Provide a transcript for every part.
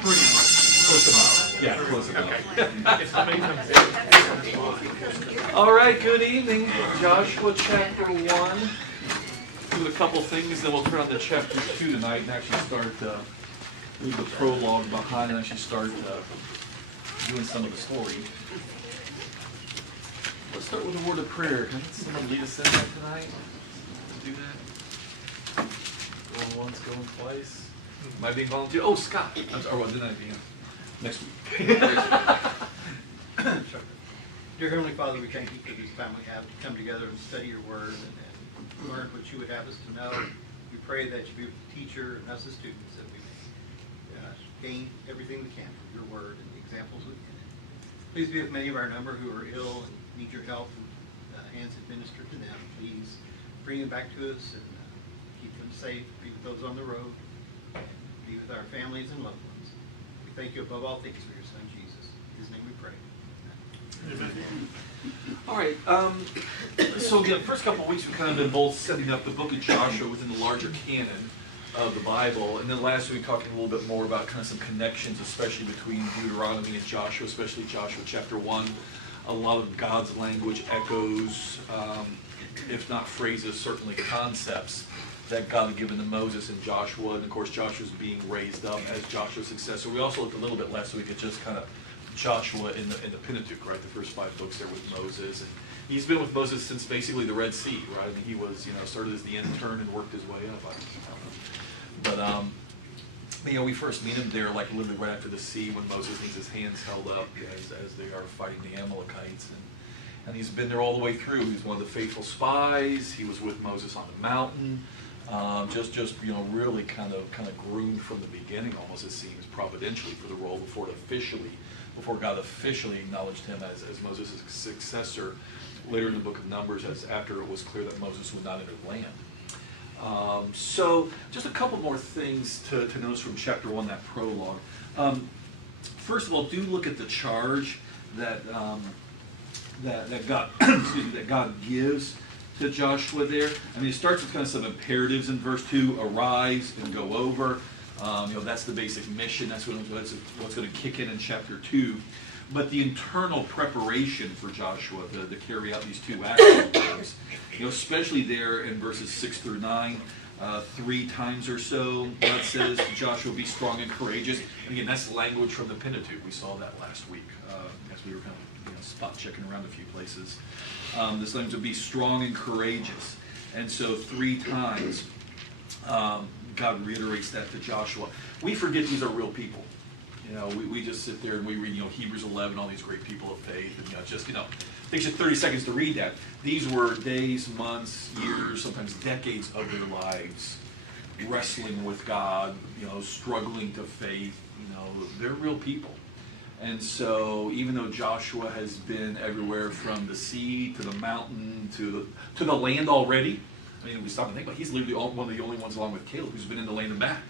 Pretty much. Close enough. Yeah, close enough. Okay. All right, good evening. Joshua chapter 1. Do a couple things, then we'll turn on to chapter 2 tonight and actually start leave the prologue behind and actually start doing some of the story. Let's start with a word of prayer. Can someone lead us in that tonight? Do that. Going once, going twice. Am I being volunteered? Oh, Scott. I'm sorry, well, didn't I be next week? Dear Heavenly Father, we thank you for this time we have to come together and study your word and learn what you would have us to know. We pray that you be with the teacher and us as students, that we may gain everything we can from your word and the examples we can. Please be with many of our number who are ill and need your help and hands administered to them. Please bring them back to us and keep them safe. Be with those on the road. And be with our families and loved ones. We thank you above all things for your son Jesus. In his name we pray. All right, so again, the first couple of weeks we've kind of been both setting up the book of Joshua within the larger canon of the Bible, and then last week talking a little bit more about kind of some connections, especially between Deuteronomy and Joshua, especially Joshua chapter 1. A lot of God's language echoes, if not phrases, certainly concepts that God had given to Moses and Joshua, and of course Joshua's being raised up as Joshua's successor. We also looked a little bit last week at just kind of Joshua in the Pentateuch, right? The first 5 books there with Moses. And he's been with Moses since basically the Red Sea, right? I mean, he was, started as the intern and worked his way up. But we first meet him there, like literally right after the sea when Moses needs his hands held up as they are fighting the Amalekites. And he's been there all the way through. He's one of the faithful spies. He was with Moses on the mountain. Really kind of groomed from the beginning, almost it seems, providentially for the role before God officially acknowledged him as Moses' successor later in the book of Numbers, as after it was clear that Moses would not enter the land. So just a couple more things to notice from chapter 1, that prologue. First of all, do look at the charge that God that God gives to Joshua there. I mean, it starts with kind of some imperatives in verse 2, arise and go over. That's the basic mission. That's what's going to kick in chapter 2. But the internal preparation for Joshua to carry out these 2 action verbs, especially there in verses 6 through 9, 3 times or so, God says to Joshua, be strong and courageous. And again, that's language from the Pentateuch. We saw that last week as we were kind of spot checking around a few places. This language would be strong and courageous. And so 3 times God reiterates that to Joshua. We forget these are real people. We just sit there and we read, Hebrews 11, all these great people of faith, and it takes you 30 seconds to read that. These were days, months, years, sometimes decades of their lives wrestling with God, struggling to faith. They're real people. And so even though Joshua has been everywhere from the sea to the mountain to the land already, I mean, we stop and think about it, he's literally one of the only ones along with Caleb who's been in the land and back.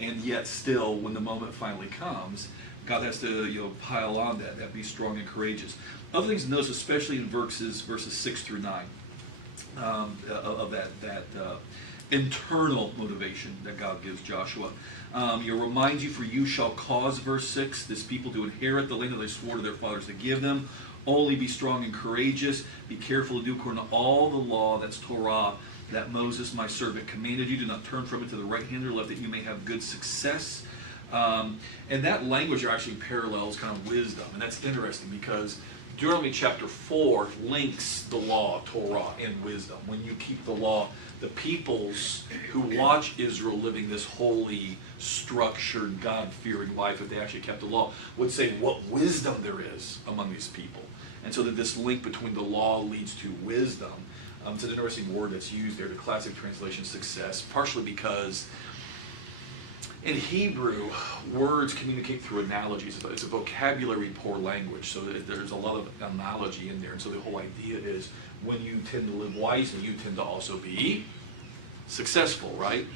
And yet still, when the moment finally comes, God has to pile on that be strong and courageous. Other things to notice, especially in verses 6 through 9, of that internal motivation that God gives Joshua. Reminds you, for you shall cause, verse 6, this people to inherit the land that they swore to their fathers to give them. Only be strong and courageous. Be careful to do according to all the law, that's Torah, that Moses, my servant, commanded you. Do not turn from it to the right hand or left, that you may have good success. And that language actually parallels kind of wisdom. And that's interesting because Deuteronomy chapter 4 links the law, Torah, and wisdom. When you keep the law, the peoples who watch Israel living this holy, structured, God-fearing life, if they actually kept the law, would say what wisdom there is among these people. And so that this link between the law leads to wisdom. It's an interesting word that's used there, the classic translation, success, partially because in Hebrew, words communicate through analogies. It's a vocabulary-poor language, so there's a lot of analogy in there. And so the whole idea is when you tend to live wisely, you tend to also be successful, right?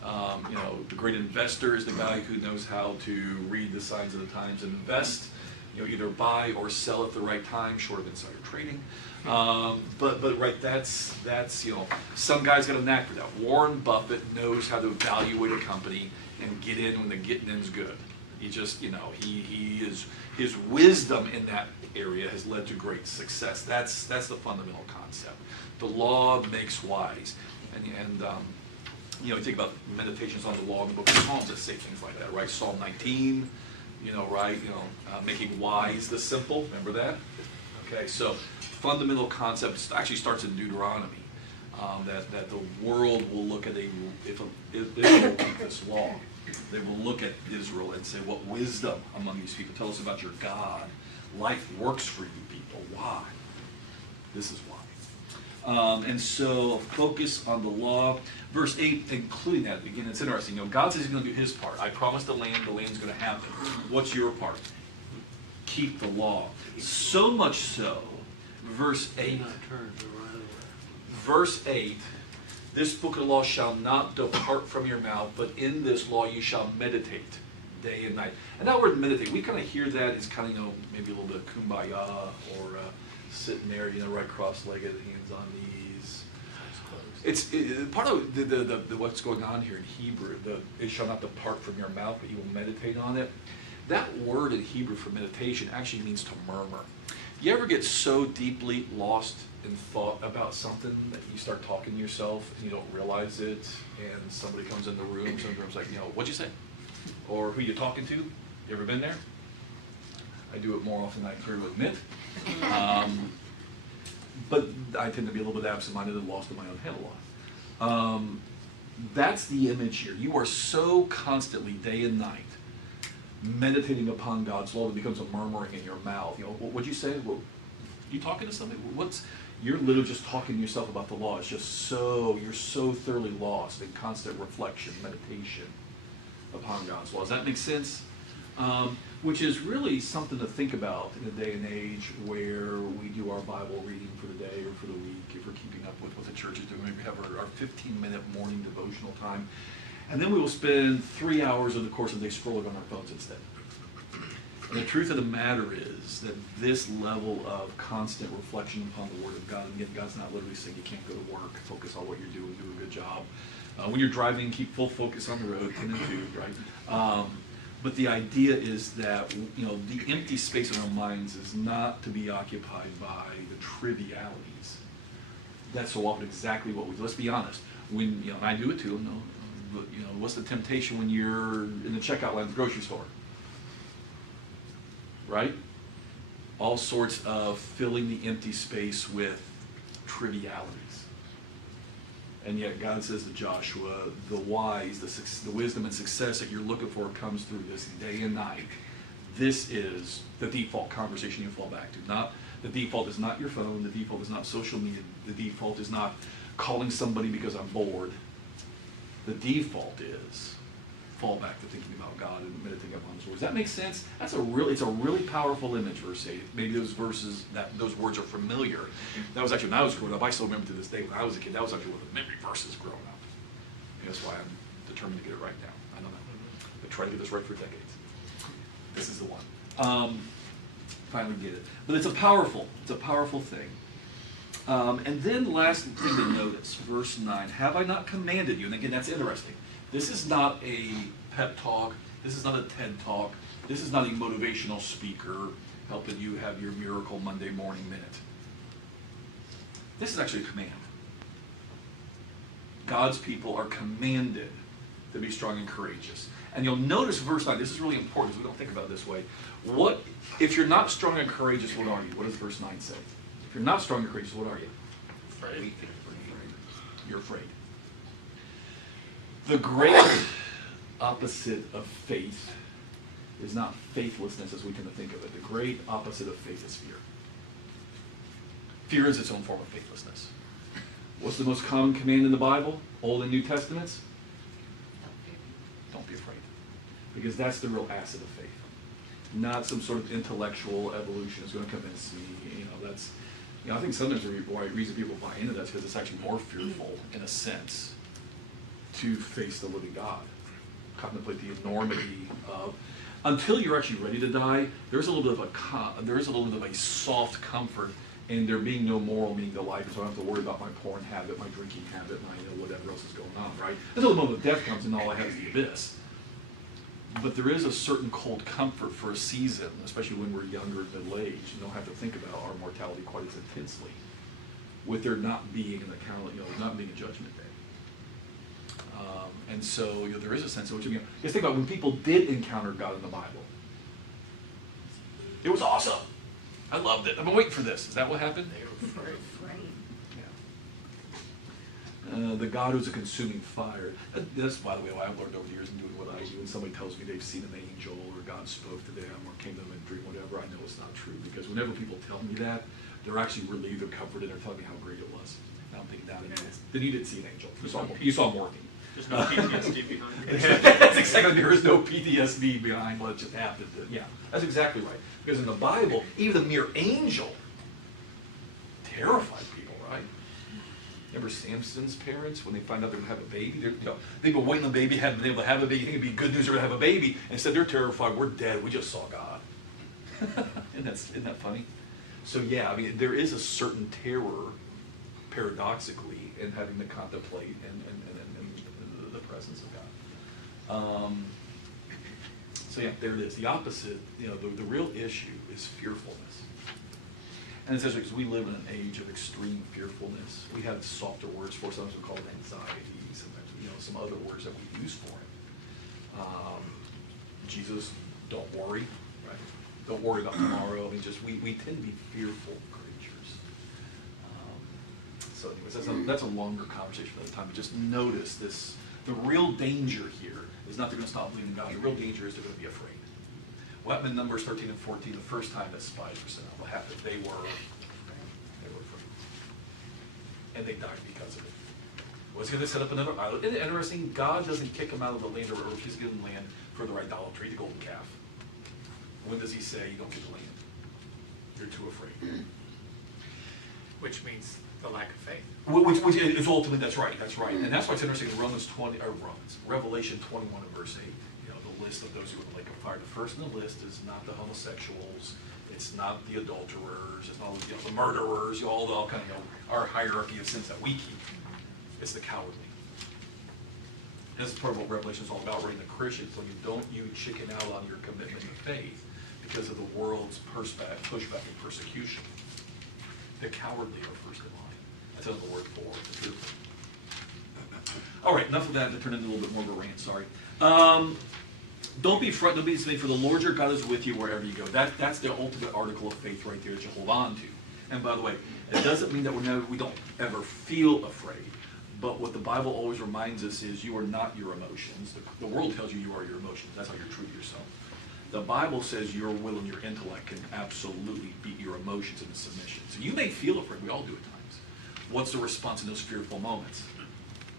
The great investor is the guy who knows how to read the signs of the times and invest. either buy or sell at the right time, short of insider trading. But right, that's some guys got a knack for that. Warren Buffett knows how to evaluate a company and get in when the getting in's good. He just, his wisdom in that area has led to great success. That's the fundamental concept. The law makes wise, and you think about meditations on the law in the book of Psalms that say things like that, right? Psalm 19, making wise the simple. Remember that? Okay, so fundamental concept actually starts in Deuteronomy. That the world will look at if Israel will keep this law, they will look at Israel and say, what wisdom among these people. Tell us about your God. Life works for you people. Why? This is why. And so focus on the law. Verse 8, including that, again, it's interesting. God says he's going to do his part. I promised the land's going to happen. What's your part? Keep the law. So much so, verse 8, this book of the law shall not depart from your mouth, but in this law you shall meditate day and night. And that word meditate, we kind of hear that as kind of, maybe a little bit of kumbaya, or sitting there, right cross-legged, hands on knees. It's part of the what's going on here in Hebrew, it shall not depart from your mouth, but you will meditate on it. That word in Hebrew for meditation actually means to murmur. You ever get so deeply lost in thought about something that you start talking to yourself and you don't realize it, and somebody comes in the room, sometimes like, what'd you say? Or who you talking to? You ever been there? I do it more often than I care to admit. But I tend to be a little bit absent-minded and lost in my own head a lot. That's the image here. You are so constantly, day and night, meditating upon God's law that becomes a murmuring in your mouth. What'd you say? Well, you talking to somebody? You're literally just talking to yourself about the law. It's just you're so thoroughly lost in constant reflection, meditation upon God's law. Does that make sense? Which is really something to think about in a day and age where we do our Bible reading for the day or for the week, if we're keeping up with what the church is doing. We have our 15-minute morning devotional time. And then we will spend 3 hours of the course of the day scrolling on our phones instead. And the truth of the matter is that this level of constant reflection upon the Word of God, and yet God's not literally saying you can't go to work, focus on what you're doing, do a good job. When you're driving, keep full focus on the road, 10 and 2, right? But the idea is that the empty space in our minds is not to be occupied by the trivialities. That's so often exactly what we do. Let's be honest. When and I do it too. But what's the temptation when you're in the checkout line at the grocery store? Right? All sorts of filling the empty space with trivialities. And yet God says to Joshua, the wise, the wisdom and success that you're looking for comes through this day and night. This is the default conversation you fall back to. The default is not your phone. The default is not social media. The default is not calling somebody because I'm bored. The default is fall back to thinking about God and meditating upon His words. Does that make sense? It's a really powerful image, verse 8. Maybe those those words are familiar. That was actually when I was growing up. I still remember to this day when I was a kid. That was actually one of the memory verses growing up. And that's why I'm determined to get it right now. I don't know. I've been trying to get this right for decades. This is the one. Finally get it. But it's a powerful thing. And then last thing to notice, verse 9, have I not commanded you? And again, that's interesting. This is not a pep talk. This is not a TED talk. This is not a motivational speaker helping you have your miracle Monday morning minute. This is actually a command. God's people are commanded to be strong and courageous. And you'll notice verse 9, this is really important because we don't think about it this way. If you're not strong and courageous, what are you? What does verse 9 say? If you're not strong and courageous, what are you? Afraid. You're afraid. The great opposite of faith is not faithlessness as we tend to think of it. The great opposite of faith is fear. Fear is its own form of faithlessness. What's the most common command in the Bible? Old and New Testaments? Don't be afraid. Because that's the real asset of faith. Not some sort of intellectual evolution is going to convince me. I think sometimes the reason people buy into that is because it's actually more fearful, in a sense, to face the living God. Contemplate the enormity of until you're actually ready to die, there's a little bit of a soft comfort in there being no moral meaning to life, so I don't have to worry about my porn habit, my drinking habit, my whatever else is going on, right? Until the moment of death comes and all I have is the abyss. But there is a certain cold comfort for a season, especially when we're younger and middle-aged, and don't have to think about our mortality quite as intensely, with there not being an account, not being a judgment day. And so there is a sense in which, just think about when people did encounter God in the Bible. It was awesome. I loved it. I've been waiting for this. Is that what happened? Yeah. The God who's a consuming fire. That's, by the way, what I've learned over the years in doing what I do. When somebody tells me they've seen an angel or God spoke to them or came to them in a dream, whatever, I know it's not true. Because whenever people tell me that, they're actually relieved or comforted. They're telling me how great it was. And I'm thinking, then you didn't see an angel. You saw him working. There's no PTSD behind it. That's exactly, there is no PTSD behind what just happened. Yeah, that's exactly right. Because in the Bible, even the mere angel terrified people, right? Remember Samson's parents, when they find out they're going to have a baby? They've been waiting on the baby, haven't been able to have a baby. Think it'd be good news they're going to have a baby. Instead, they're terrified. We're dead. We just saw God. Isn't that funny? So yeah, I mean, there is a certain terror, paradoxically, in having to contemplate and the presence of God. So yeah, there it is. The opposite, the real issue is fearfulness. And it's because we live in an age of extreme fearfulness. We have softer words for it. Sometimes we call it anxiety. Sometimes, some other words that we use for it. Jesus, don't worry, right? Don't worry about tomorrow. I mean, we tend to be fearful creatures. So anyways, that's a longer conversation for another time. But just notice this. The real danger here is not they're going to stop believing in God. The real danger is they're going to be afraid. What happened in Numbers 13 and 14, the first time that spies were sent out? What happened? They were afraid. And they died because of it. Was he going to set up another island? Isn't it interesting? God doesn't kick them out of the land or refuse to give them land for their idolatry, the golden calf. When does he say you don't get the land? You're too afraid. Which means the lack of faith. Which is ultimately, that's right. And that's why it's interesting in Revelation 21 and verse 8, the list of those who are in the lake of fire. The first in the list is not the homosexuals, it's not the adulterers, it's not the murderers, all kind of our hierarchy of sins that we keep. It's the cowardly. This is part of what Revelation is all about, right? The Christians, so you chicken out on your commitment to faith because of the world's pushback and persecution. The cowardly are first in line. That's another word for the fearful. All right, enough of that to turn into a little bit more of a rant, sorry. Don't be frightened, don't be dismayed, for the Lord your God is with you wherever you go. That's the ultimate article of faith right there that you hold on to. And by the way, it doesn't mean that we don't ever feel afraid. But what the Bible always reminds us is you are not your emotions. The world tells you you are your emotions. That's how you're true to yourself. The Bible says your will and your intellect can absolutely beat your emotions into submission. So you may feel afraid. We all do at times. What's the response in those fearful moments?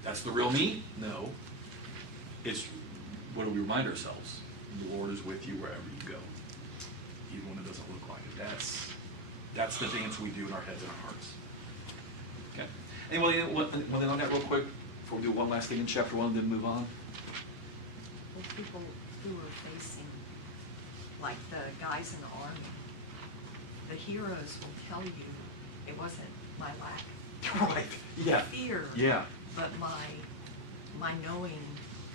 That's the real me? No. It's, what do we remind ourselves? The Lord is with you wherever you go, even when it doesn't look like it. That's the dance we do in our heads and our hearts. Okay. Anyone on that real quick before we do one last thing in chapter 1 and then move on? Well, people who are facing, like the guys in the army, the heroes will tell you it wasn't my lack Right. Yeah. of fear, Yeah. but my knowing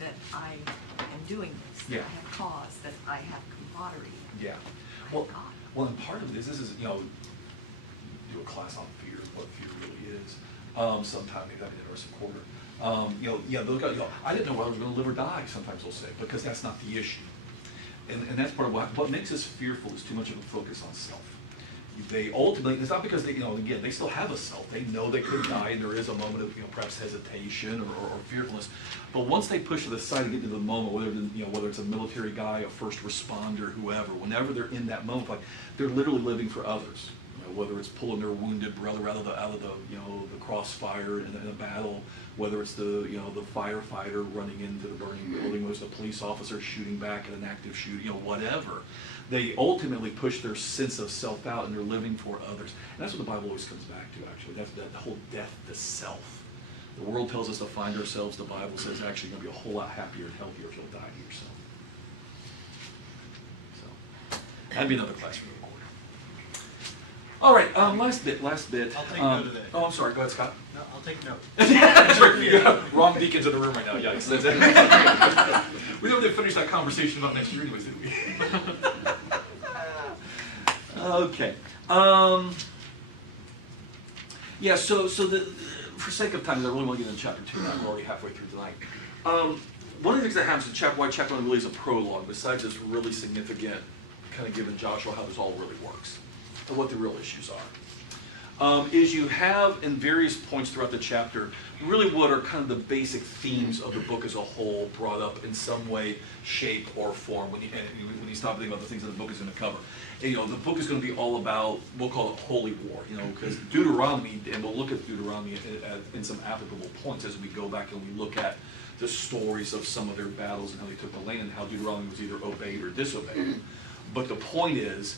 that I am doing this, that Yeah. I have cause, that I have camaraderie. Yeah. I Well, have God. well, and part of this is do a class on fear, what fear really is. Sometime maybe that'd be an interesting quarter. Those guys, I didn't know whether I was going to live or die. Sometimes they'll say, because that's not the issue. And that's part of what makes us fearful is too much of a focus on self. They ultimately, it's not because they, again, they still have a self. They know they could die, and there is a moment of, perhaps hesitation or fearfulness. But once they push to the side and get into the moment, whether it's a military guy, a first responder, whoever, whenever they're in that moment, like they're literally living for others. Whether it's pulling their wounded brother out of the crossfire in a battle, whether it's the firefighter running into the burning building, whether it's the police officer shooting back at an active shooting, whatever. They ultimately push their sense of self out and they're living for others. And that's what the Bible always comes back to, actually. That's that whole death to self. The world tells us to find ourselves. The Bible says actually you're going to be a whole lot happier and healthier if you'll die to yourself. That'd be another class for the board. All right, last bit. I'll take note of that. Oh, I'm sorry. Go ahead, Scott. No, I'll take note. Yeah, wrong deacons in the room right now. Yikes. That's it. We never did finish that conversation about next year anyways, did we? Okay. Yeah, so for sake of time, I really want to get into chapter 2 now. We're already halfway through tonight. One of the things that happens in chapter 1 really is a prologue, besides this really significant kind of giving Joshua how this all really works and what the real issues are. Is you have in various points throughout the chapter really what are kind of the basic themes of the book as a whole brought up in some way, shape, or form when you stop thinking about the things that the book is going to cover. And, the book is going to be all about, we'll call it holy war, because Deuteronomy, and we'll look at Deuteronomy in some applicable points as we go back and we look at the stories of some of their battles and how they took the land and how Deuteronomy was either obeyed or disobeyed. But the point is,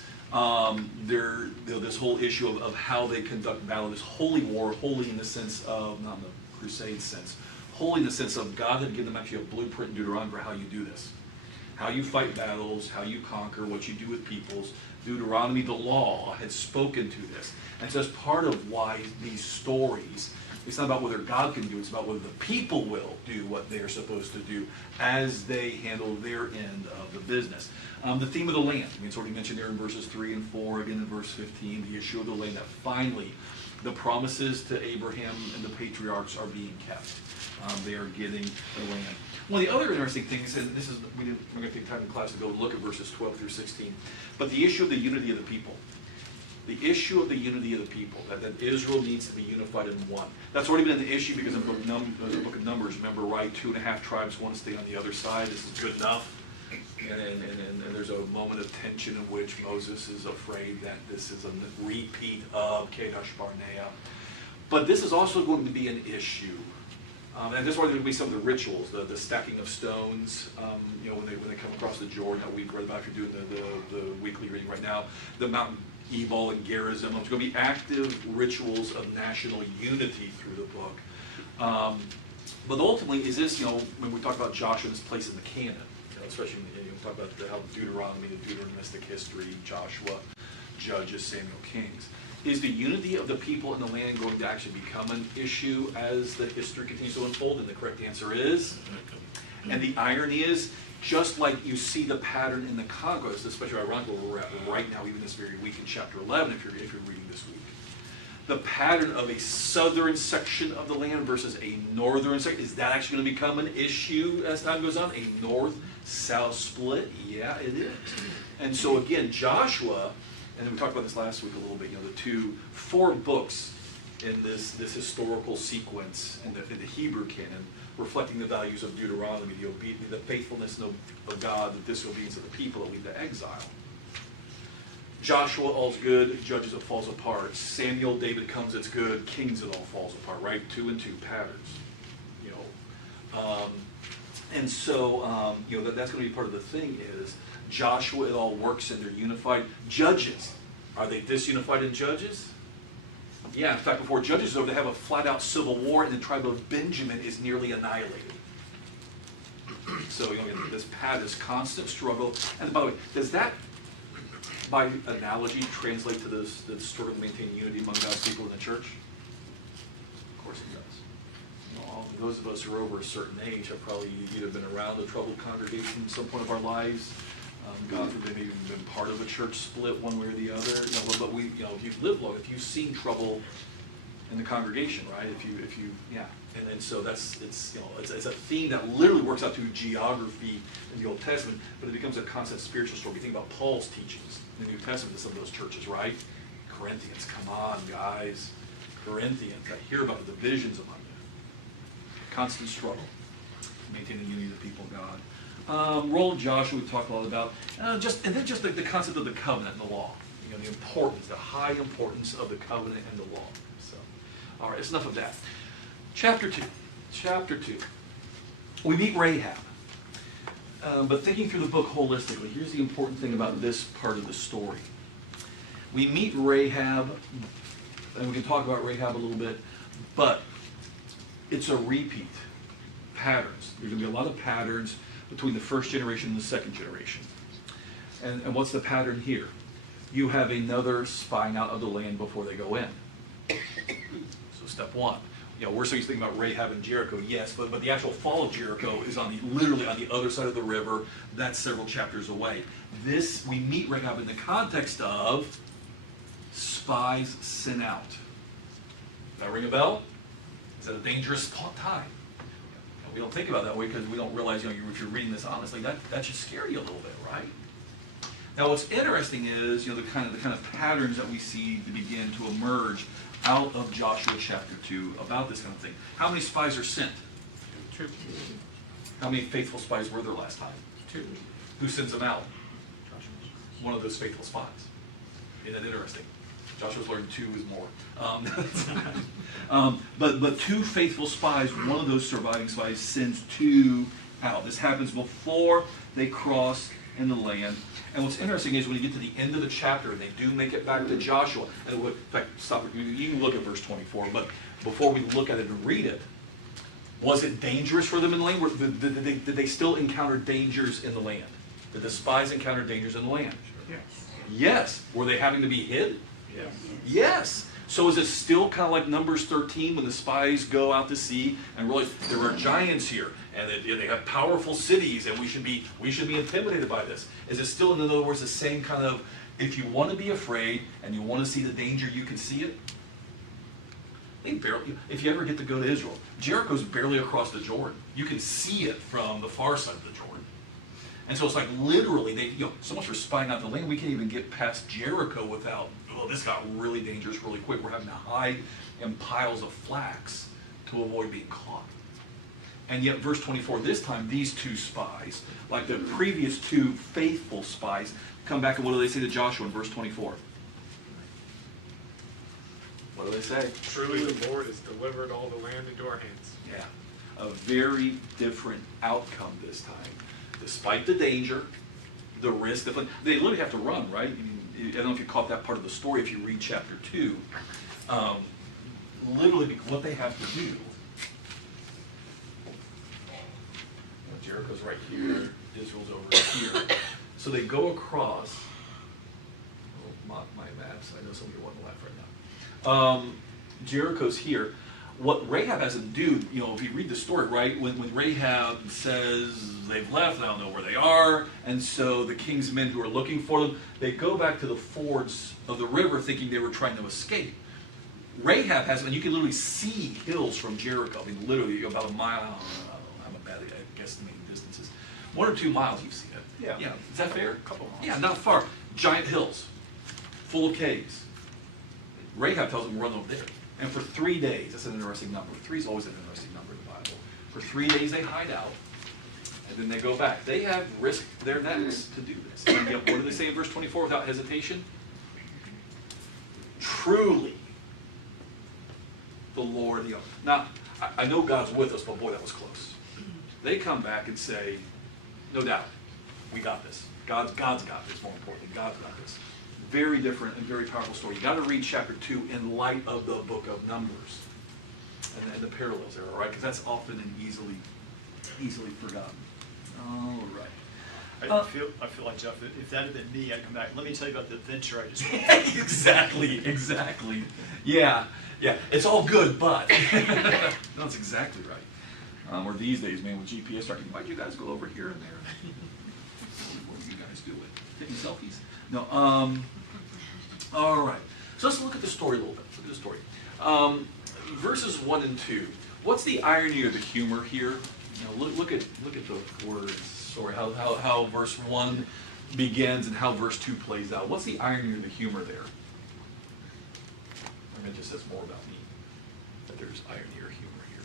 this whole issue of how they conduct battle, this holy war, holy in the sense of, not in the crusade sense, holy in the sense of God had given them actually a blueprint in Deuteronomy for how you do this. How you fight battles, how you conquer, what you do with peoples. Deuteronomy, the law, had spoken to this. And so that's part of why these stories, it's not about whether God can do it, it's about whether the people will do what they're supposed to do as they handle their end of the business. The theme of the land, it's already mentioned there in verses 3 and 4, again in verse 15, the issue of the land, that finally the promises to Abraham and the patriarchs are being kept. They are getting the land. One of the other interesting things, and this is, we're going to take time in class to go look at verses 12 through 16, but the issue of the unity of the people. The issue of the unity of the people, that Israel needs to be unified in one. That's already been an issue because in the book of Numbers, remember, right, 2.5 tribes want to stay on the other side. This is good enough. And there's a moment of tension in which Moses is afraid that this is a repeat of Kadesh Barnea. But this is also going to be an issue. And this is why there will be some of the rituals, the stacking of stones, when they come across the Jordan that we read about if you're doing the weekly reading right now, the Mount Ebal and Gerizim. There's going to be active rituals of national unity through the book. But ultimately, is this, when we talk about Joshua's place in the canon, especially when you talk about how Deuteronomy, the Deuteronomistic history, Joshua, Judges, Samuel, Kings, is the unity of the people in the land going to actually become an issue as the history continues to unfold? And the correct answer is. And the irony is, just like you see the pattern in the conquest, especially ironically where we're at right now, even this very week in chapter 11, if you're reading this week, the pattern of a southern section of the land versus a northern section, is that actually going to become an issue as time goes on? A north-south split? Yeah, it is. And so again, Joshua, and we talked about this last week a little bit, the 4 books in this historical sequence in the Hebrew canon, reflecting the values of Deuteronomy, the faithfulness of God, the disobedience of the people that lead to exile. Joshua, all's good. Judges, it falls apart. Samuel, David comes, it's good. Kings, it all falls apart, right? 2 and 2 patterns. And so, that's going to be part of the thing is Joshua, it all works and they're unified. Judges, are they disunified in Judges? Yeah, in fact, before Judges is over, they have a flat-out civil war, and the tribe of Benjamin is nearly annihilated. So, this path, this constant struggle. And by the way, does that, by analogy, translate to the struggle to maintain unity among God's people in the church? Of course it does. Those of us who are over a certain age have probably either been around a troubled congregation at some point of our lives. God forbid, maybe even been part of a church split one way or the other. But we, if you've lived long, if you've seen trouble in the congregation, right? If you, yeah. And so it's a theme that literally works out through geography in the Old Testament, but it becomes a constant spiritual story. You think about Paul's teachings in the New Testament to some of those churches, right? Corinthians, come on, guys. Corinthians, I hear about the divisions among you. Constant struggle, maintaining the unity of the people of God. Role of Joshua, we talked a lot about. And then just the concept of the covenant and the law. The importance, the high importance of the covenant and the law. So, all right, it's enough of that. Chapter 2. We meet Rahab. But thinking through the book holistically, here's the important thing about this part of the story. We meet Rahab, and we can talk about Rahab a little bit, but it's a repeat. Patterns. There's going to be a lot of patterns between the first generation and the second generation. And what's the pattern here? You have another spying out of the land before they go in. So step one. You know, we're so used to thinking about Rahab and Jericho, yes, but the actual fall of Jericho is literally on the other side of the river. That's several chapters away. This, we meet Rahab in the context of spies sent out. Does that ring a bell? Is that a dangerous time? We don't think about it that way because we don't realize, if you're reading this honestly, that should scare you a little bit, right? Now, what's interesting is, the kind of patterns that we see to begin to emerge out of Joshua chapter 2 about this kind of thing. How many spies are sent? 2. How many faithful spies were there last time? 2. Who sends them out? One of those faithful spies. Isn't that interesting? Joshua's learned 2 is more. But 2 faithful spies, one of those surviving spies sends 2 out. This happens before they cross in the land. And what's interesting is when you get to the end of the chapter, and they do make it back to Joshua. And in fact, stop it. You can look at verse 24. But before we look at it and read it, was it dangerous for them in the land? Did they still encounter dangers in the land? Did the spies encounter dangers in the land? Yes. Yes. Were they having to be hid? Yes. Yes. So is it still kind of like Numbers 13 when the spies go out to sea and realize there are giants here and they have powerful cities and we should be intimidated by this? Is it still, in other words, the same kind of, if you want to be afraid and you want to see the danger, you can see it? If you ever get to go to Israel, Jericho's barely across the Jordan. You can see it from the far side of the Jordan. And so it's like literally, so much for spying out the land, we can't even get past Jericho without, this got really dangerous really quick. We're having to hide in piles of flax to avoid being caught. And yet, verse 24, this time, these 2 spies, like the previous 2 faithful spies, come back and what do they say to Joshua in verse 24? What do they say? Truly the Lord has delivered all the land into our hands. Yeah, a very different outcome this time. Despite the danger, the risk, they literally have to run, right? I don't know if you caught that part of the story if you read chapter 2. Literally, what they have to do. Jericho's right here, Israel's over here. So they go across. My maps, I know some of you want to laugh right now. Jericho's here. What Rahab has to do, if you read the story, right, when Rahab says they've left, they don't know where they are, and so the king's men who are looking for them, they go back to the fords of the river thinking they were trying to escape. Rahab has, and you can literally see hills from Jericho. I mean, literally about a mile, I'm bad at guesstimating distances. 1 or 2 miles you've seen it. Yeah. Yeah, is that fair? A couple miles. Yeah, not far. Giant hills, full of caves. Rahab tells them, run over there. And for 3 days, that's an interesting number. 3 is always an interesting number in the Bible. For 3 days they hide out, and then they go back. They have risked their necks to do this. And yet, what do they say in verse 24 without hesitation? Truly, the Lord. Now, I know God's with us, but boy, that was close. They come back and say, no doubt, we got this. God's got this, more importantly. God's got this. Very different and very powerful story. You got to read chapter 2 in light of the book of Numbers and the parallels there, all right? Because that's often and easily forgotten. All right. I feel like, Jeff, if that had been me, I'd come back. Let me tell you about the adventure I just went through. Exactly. Yeah. It's all good, but that's exactly right. Or these days, man, with GPS, why'd you guys go over here and there? What are you guys doing? Taking selfies? No. All right. So let's look at the story a little bit. Look at the story. Verses 1 and 2. What's the irony or the humor here? Look at the words. Sorry, how verse 1 begins and how verse 2 plays out. What's the irony or the humor there? I mean, it just says more about me. That there's irony or humor here.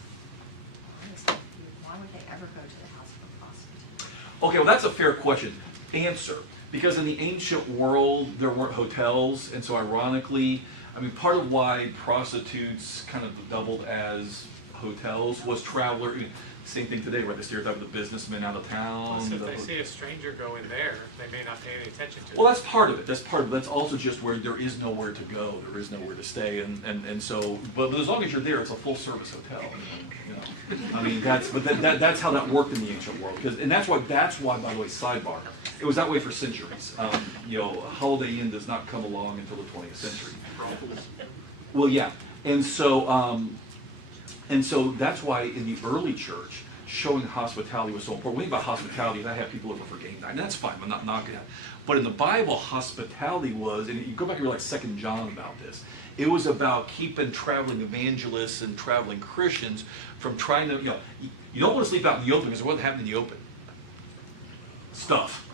Why would they ever go to the house of a prostitute? Okay, well that's a fair question. Answer. Because in the ancient world, there weren't hotels, and so ironically, I mean, part of why prostitutes kind of doubled as hotels was traveler. Same thing today, right? The stereotype of the businessman out of town. Plus, if they see a stranger go in there, they may not pay any attention to it. Well, that's part of it. That's also just where there is nowhere to go. There is nowhere to stay, and so. But as long as you're there, it's a full service hotel. I mean, that's how that worked in the ancient world. And that's why, by the way, sidebar. It was that way for centuries. Holiday Inn does not come along until the 20th century. Well, yeah, and so that's why in the early church, showing hospitality was so important. When we think about hospitality, I have people over for game night, and that's fine. I'm not knocking it. But in the Bible, hospitality was, and you go back and read like 2 John about this. It was about keeping traveling evangelists and traveling Christians from trying to, you don't want to sleep out in the open because what happened in the open? Stuff,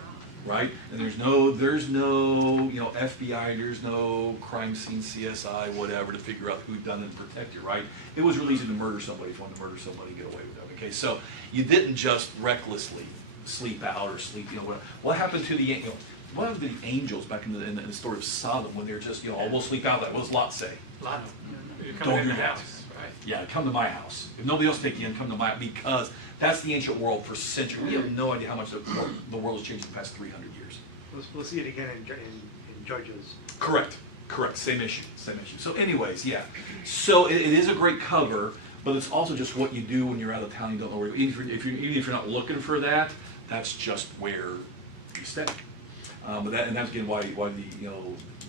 right? And there's no FBI, there's no crime scene, CSI, whatever, to figure out who done it and protect you, right? It was really easy to murder somebody if you wanted to murder somebody and get away with it. Okay, so you didn't just recklessly sleep out or sleep, whatever. What happened to the angels back in the story of Sodom when they're just, we'll sleep out? What does Lot say? Lot of you Don't come in do the that. house, right? Yeah, come to my house. If nobody else take you in, come to my, because that's the ancient world for centuries. We have no idea how much the world has changed in the past 300 years. We'll see it again in Judges. Correct. Same issue. So anyways, yeah. So it is a great cover, but it's also just what you do when you're out of town. You don't know where. Even if you're not looking for that, that's just where you stay. But that's again why the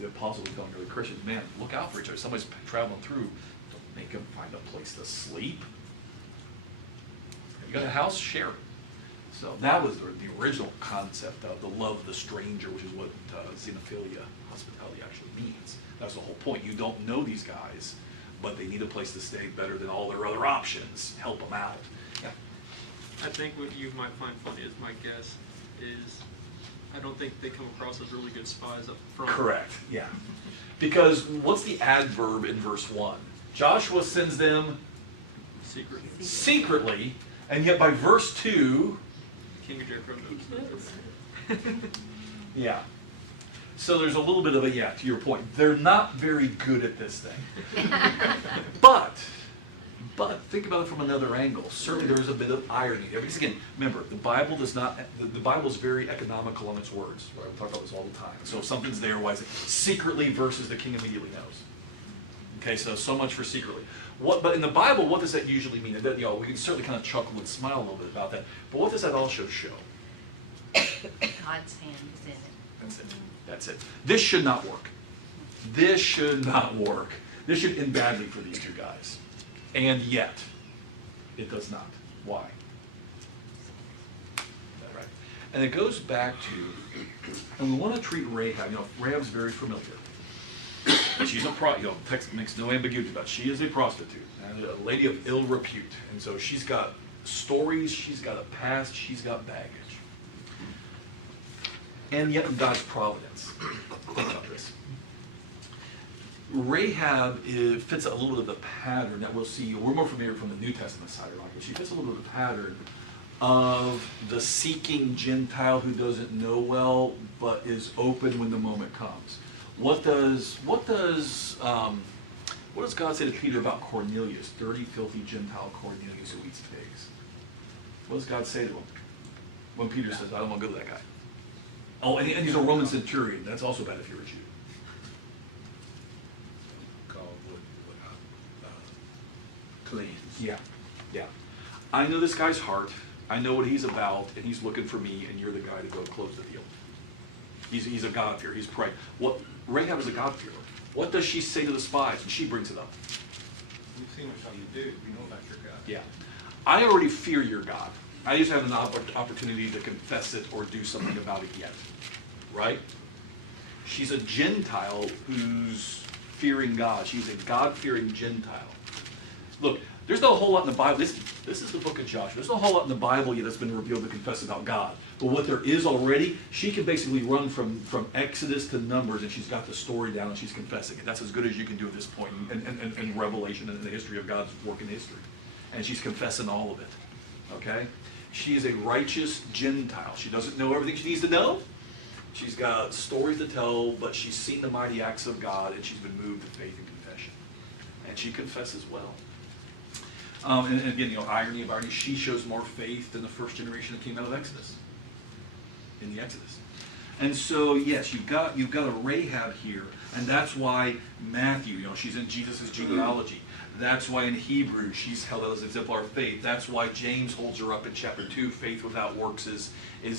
apostles were telling the Christians, man, look out for each other. Somebody's traveling through, don't make them find a place to sleep. You got a house, share it. So that was the original concept of the love of the stranger, which is what xenophilia, hospitality actually means. That's the whole point. You don't know these guys, but they need a place to stay better than all their other options. Help them out. Yeah. I think what you might find funny is my guess is I don't think they come across as really good spies up front. Correct, yeah. Because what's the adverb in verse 1? Joshua sends them secretly, and yet by verse 2, King of Jericho knows. yeah. So there's a little bit of a, to your point, they're not very good at this thing. But think about it from another angle. Certainly there is a bit of irony there. Because again, remember, the Bible does not, the Bible is very economical on its words. Right? We talk about this all the time. So if something's there, why is it secretly versus the king immediately knows? Okay, so much for secretly. But in the Bible, what does that usually mean? That, we can certainly kind of chuckle and smile a little bit about that. But what does that also show? God's hand is in it. That's it. This should not work. This should not work. This should end badly for these two guys. And yet, it does not. Why? Right. And it goes back to, and we want to treat Rahab, Rahab's very familiar. She's a text makes no ambiguity about it. She is a prostitute, and a lady of ill repute. And so she's got stories, she's got a past, she's got baggage. And yet in God's providence, think about this. Rahab fits a little bit of the pattern that we'll see. We're more familiar from the New Testament side, right? But she fits a little bit of the pattern of the seeking Gentile who doesn't know well, but is open when the moment comes. What does God say to Peter about Cornelius, dirty, filthy Gentile Cornelius who eats pigs? What does God say to him when Peter says, I don't want to go to that guy? Oh, and he's a Roman centurion. That's also bad if you're a Jew. Clean. Yeah. I know this guy's heart. I know what he's about, and he's looking for me, and you're the guy to go close the deal. He's a God-fearer. He's praying. Rahab is a God-fearer. What does she say to the spies? And she brings it up. We've seen what you do. We know about your God. Yeah. I already fear your God. I just haven't an opportunity to confess it or do something about it yet. Right? She's a Gentile who's fearing God. She's a God-fearing Gentile. Look, there's not a whole lot in the Bible. This is the book of Joshua. There's not a whole lot in the Bible yet that's been revealed to confess about God. But what there is already, she can basically run from Exodus to Numbers, and she's got the story down, and she's confessing it. That's as good as you can do at this point in Revelation and in the history of God's work in history. And she's confessing all of it. Okay? She is a righteous Gentile. She doesn't know everything she needs to know. She's got stories to tell, but she's seen the mighty acts of God, and she's been moved to faith and confession. And she confesses well. And again, irony of irony, she shows more faith than the first generation that came out of Exodus. In the Exodus. And so, yes, you've got a Rahab here, and that's why Matthew, she's in Jesus' genealogy. That's why in Hebrew she's held out as an exemplar of faith. That's why James holds her up in chapter 2, faith without works is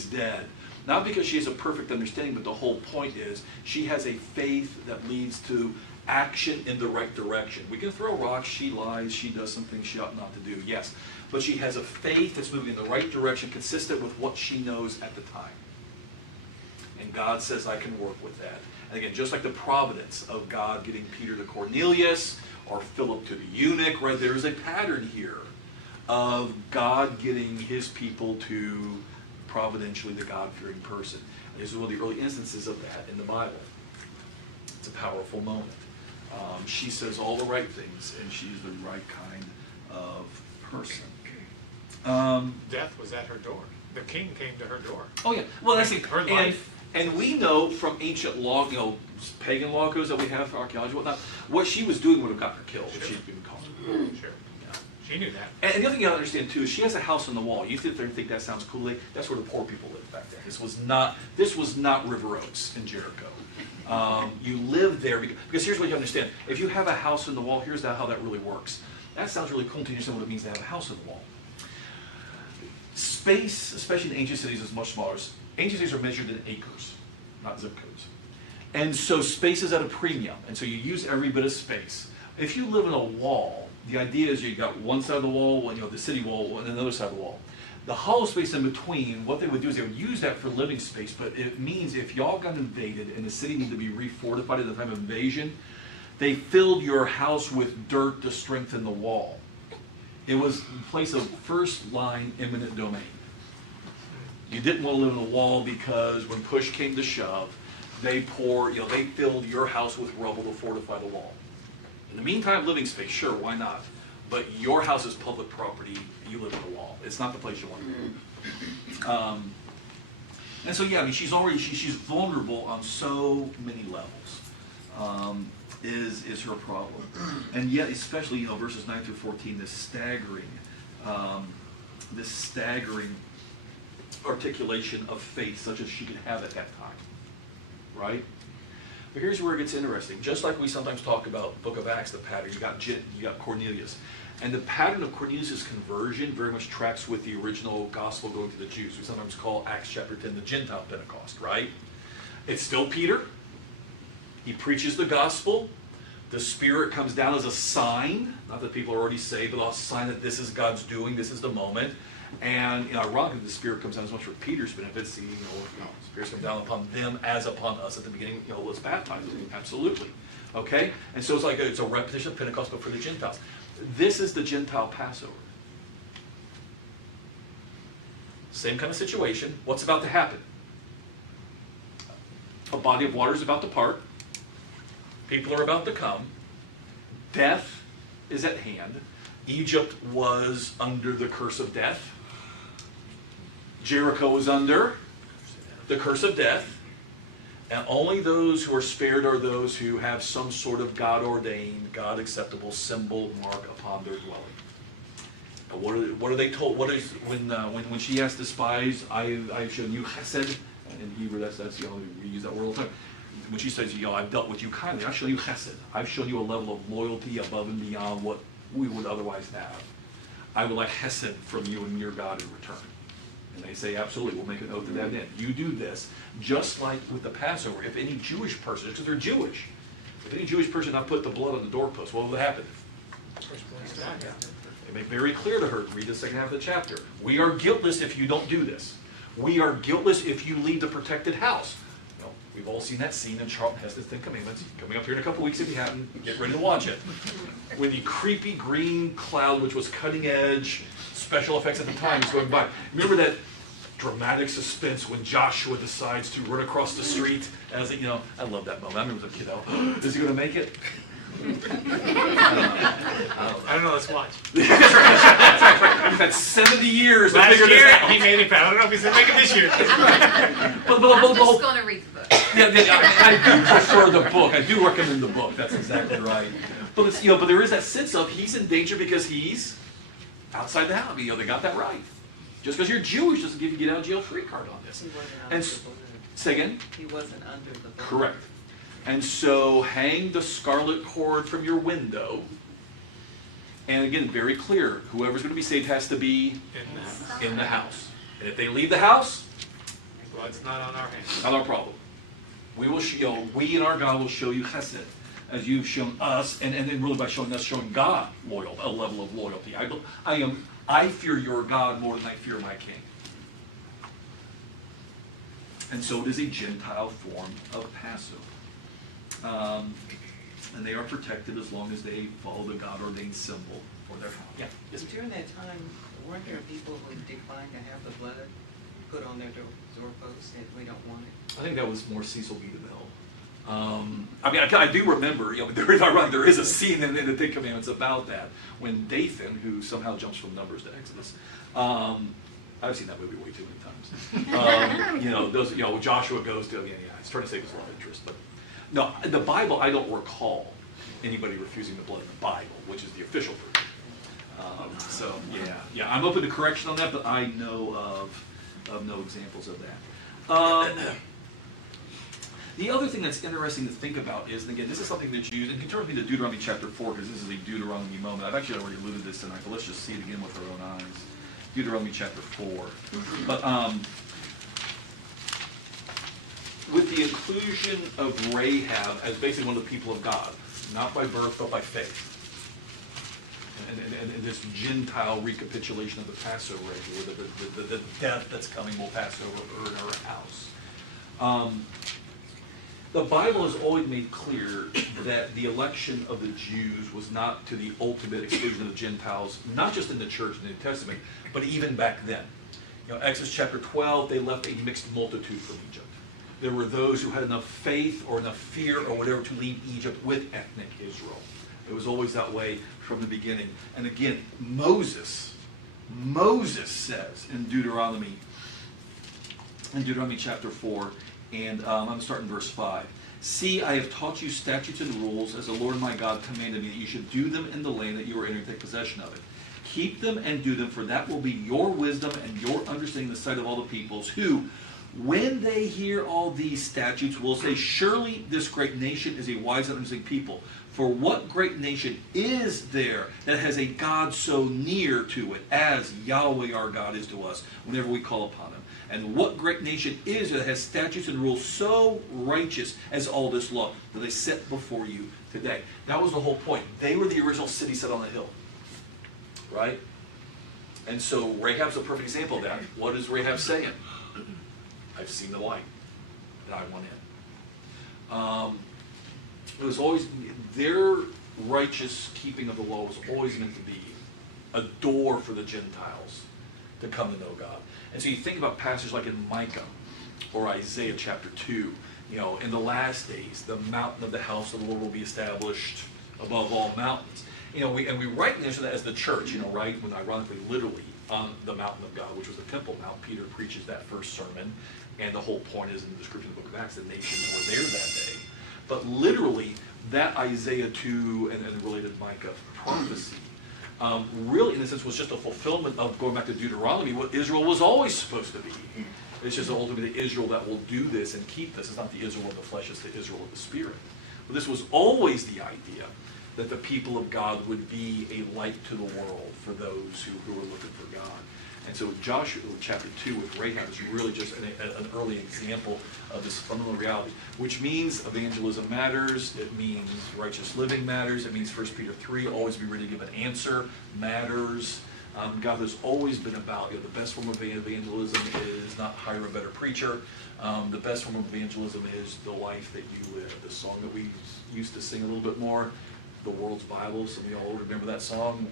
dead. Not because she has a perfect understanding, but the whole point is she has a faith that leads to action in the right direction. We can throw rocks, she lies, she does some things she ought not to do, yes. But she has a faith that's moving in the right direction, consistent with what she knows at the time. And God says, I can work with that. And again, just like the providence of God getting Peter to Cornelius, or Philip to the eunuch, right, there is a pattern here of God getting his people to providentially the God-fearing person. And this is one of the early instances of that in the Bible. It's a powerful moment. She says all the right things, and she's the right kind of person. Death was at her door. The king came to her door. Oh yeah, well that's Her and life. and we know from ancient law, pagan law codes that we have for archaeology and whatnot, what she was doing would have gotten her killed if she'd been caught. Sure. She knew that. And the other thing you gotta understand too is she has a house on the wall. You sit there and think that sounds cool. That's where the poor people lived back then. This was not River Oaks in Jericho. You live there because here's what you understand. If you have a house in the wall, here's how that really works. That sounds really cool until you understand what it means to have a house in the wall. Space, especially in ancient cities, is much smaller. Ancient cities are measured in acres, not zip codes. And so space is at a premium, and so you use every bit of space. If you live in a wall, the idea is you got one side of the wall, the city wall, and another side of the wall. The hollow space in between, what they would do is they would use that for living space, but it means if y'all got invaded and the city needed to be refortified at the time of invasion, they filled your house with dirt to strengthen the wall. It was in place of first line eminent domain. You didn't want to live in a wall because when push came to shove, they filled your house with rubble to fortify the wall. In the meantime, living space, sure, why not? But your house is public property, and you live in a wall. It's not the place you want to live. And so, yeah, I mean, she's vulnerable on so many levels. Is her problem. And yet, especially, verses 9 through 14, this staggering articulation of faith such as she could have at that time. Right? But here's where it gets interesting. Just like we sometimes talk about Book of Acts, the pattern, you got Cornelius. And the pattern of Cornelius' conversion very much tracks with the original gospel going to the Jews. We sometimes call Acts chapter 10 the Gentile Pentecost, right? It's still Peter. He preaches the gospel. The Spirit comes down as a sign, not that people are already saved, but a sign that this is God's doing, this is the moment. And ironically, the Spirit comes down as much for Peter's benefits. The Spirit's come down upon them as upon us at the beginning. Let's baptize them. Absolutely. Okay? And so it's a repetition of Pentecost, but for the Gentiles. This is the Gentile Passover. Same kind of situation. What's about to happen? A body of water is about to part. People are about to come. Death is at hand. Egypt was under the curse of death. Jericho was under the curse of death. And only those who are spared are those who have some sort of God-ordained, God-acceptable symbol mark upon their dwelling. What are they told? What is when she has despised? I've shown you chesed. In Hebrew, that's we use that word all the time. When she says, I've dealt with you kindly, I've shown you chesed. I've shown you a level of loyalty above and beyond what we would otherwise have. I would like chesed from you and your God in return. And they say, absolutely, we'll make an oath to that end. You do this, just like with the Passover. If any Jewish person, because they're Jewish, if any Jewish person not put the blood on the doorpost, what will happen? They make very clear to her, read the second half of the chapter. We are guiltless if you don't do this. We are guiltless if you leave the protected house. We've all seen that scene in Charlton Heston's Ten Commandments. Coming up here in a couple weeks if you haven't, get ready to watch it. When the creepy green cloud, which was cutting edge special effects at the time, is going by. Remember that dramatic suspense when Joshua decides to run across the street as I love that moment. I remember as a kid, is he going to make it? I don't know, let's watch. We've had 70 years to figure this out. He made it, but I don't know if he's going to make it this year. I'm just going to read the book. I do prefer the book. I do recommend the book. That's exactly right. But it's but there is that sense of he's in danger because he's outside the house. They got that right. Just because you're Jewish doesn't give you get out of jail free card on this. He wasn't And under the book. say again? He wasn't under the book. Correct. And so hang the scarlet cord from your window. And again, very clear, whoever's going to be saved has to be in the house. And if they leave the house, Blood's not on our hands. Not our problem. We will show, we and our God will show you chesed, as you've shown us, and then really by showing us, showing God loyal, a level of loyalty. I fear your God more than I fear my king. And so it is a Gentile form of Passover. And they are protected as long as they follow the God-ordained symbol for their house. Yeah. Yes, ma'am. During that time, weren't there people who declined to have the blood put on their doorposts and we don't want it? I think that was more Cecil B. DeMille. I mean, I do remember, there is a scene in the Ten Commandments about that, when Dathan, who somehow jumps from Numbers to Exodus, I've seen that movie way too many times. Joshua goes to, he's trying to save his love interest, but no, the Bible, I don't recall anybody refusing the blood in the Bible, which is the official version. I'm open to correction on that, but I know of no examples of that. The other thing that's interesting to think about is, and again, this is something that's used, and you can turn with me to Deuteronomy chapter 4, because this is a Deuteronomy moment. I've actually already alluded to this tonight, but let's just see it again with our own eyes. Deuteronomy chapter 4. But with the inclusion of Rahab as basically one of the people of God, not by birth, but by faith, and this Gentile recapitulation of the Passover, the death that's coming will pass over in her house. The Bible has always made clear that the election of the Jews was not to the ultimate exclusion of the Gentiles, not just in the church in the New Testament, but even back then. Exodus chapter 12, they left a mixed multitude from Egypt. There were those who had enough faith or enough fear or whatever to leave Egypt with ethnic Israel. It was always that way from the beginning. And again, Moses says in Deuteronomy chapter 4, and I'm going to start in verse 5. See, I have taught you statutes and rules as the Lord my God commanded me, that you should do them in the land that you are entering to take possession of it. Keep them and do them, for that will be your wisdom and your understanding in the sight of all the peoples, who, when they hear all these statutes, will say, surely this great nation is a wise and understanding people. For what great nation is there that has a God so near to it as Yahweh our God is to us whenever we call upon him? And what great nation is there that has statutes and rules so righteous as all this law that they set before you today? That was the whole point. They were the original city set on the hill. Right? And so Rahab's a perfect example of that. What is Rahab saying? I've seen the light, and I want in. It was always, their righteous keeping of the law was always meant to be a door for the Gentiles to come to know God. And so you think about passages like in Micah or Isaiah chapter 2, in the last days, the mountain of the house of the Lord will be established above all mountains. We rightly understand that as the church, right? When ironically, literally, on the mountain of God, which was the Temple Mount, Peter preaches that first sermon, and the whole point is in the description of the book of Acts, the nations were there that day. But literally, that Isaiah 2 and the related Micah prophecy, really, in a sense, was just a fulfillment of, going back to Deuteronomy, what Israel was always supposed to be. It's just ultimately the Israel that will do this and keep this. It's not the Israel of the flesh, it's the Israel of the Spirit. But this was always the idea that the people of God would be a light to the world for those who were looking for God. And so Joshua chapter 2 with Rahab is really just an early example of this fundamental reality, which means evangelism matters, it means righteous living matters, it means 1 Peter 3, always be ready to give an answer, matters. God has always been about, the best form of evangelism is not hire a better preacher. The best form of evangelism is the life that you live. The song that we used to sing a little bit more, the world's Bible, some of you all remember that song,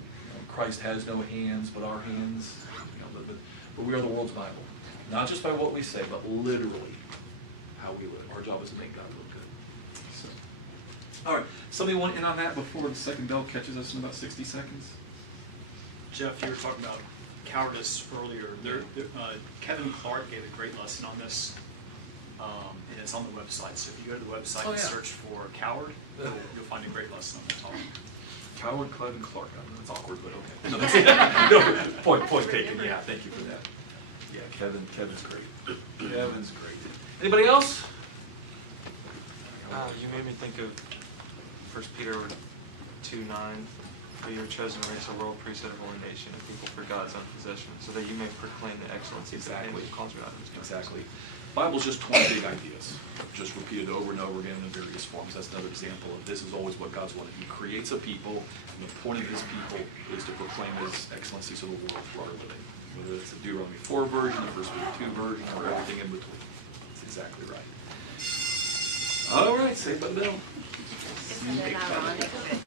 Christ has no hands but our hands. But we are the world's Bible. Not just by what we say, but literally how we live. Our job is to make God look good. So, all right, somebody want in on that before the second bell catches us in about 60 seconds? Jeff, you were talking about cowardice earlier. Kevin Clark gave a great lesson on this, and it's on the website. So if you go to the website and search for coward, you'll find a great lesson on the topic. Coward, Kevin Clark. I know that's awkward, but okay. No, that's no, point taken. Yeah, thank you for that. Yeah, Kevin's great. Kevin's great. Anybody else? You made me think of 1 Peter 2:9. For you are chosen race, a royal priesthood, of holy nation, a people for God. God's own possession, so that you may proclaim the excellencies of him who calls you out of his darkness. Exactly. Bible's just 20 big ideas, just repeated over and over again in various forms. That's another example of this is always what God's wanted. He creates a people, and the point of his people is to proclaim his excellencies to the world through our living. Whether it's the Deuteronomy 4 version, the 1 Peter 2 version, or everything in between. That's exactly right. All right, say but Bill. Isn't it ironic that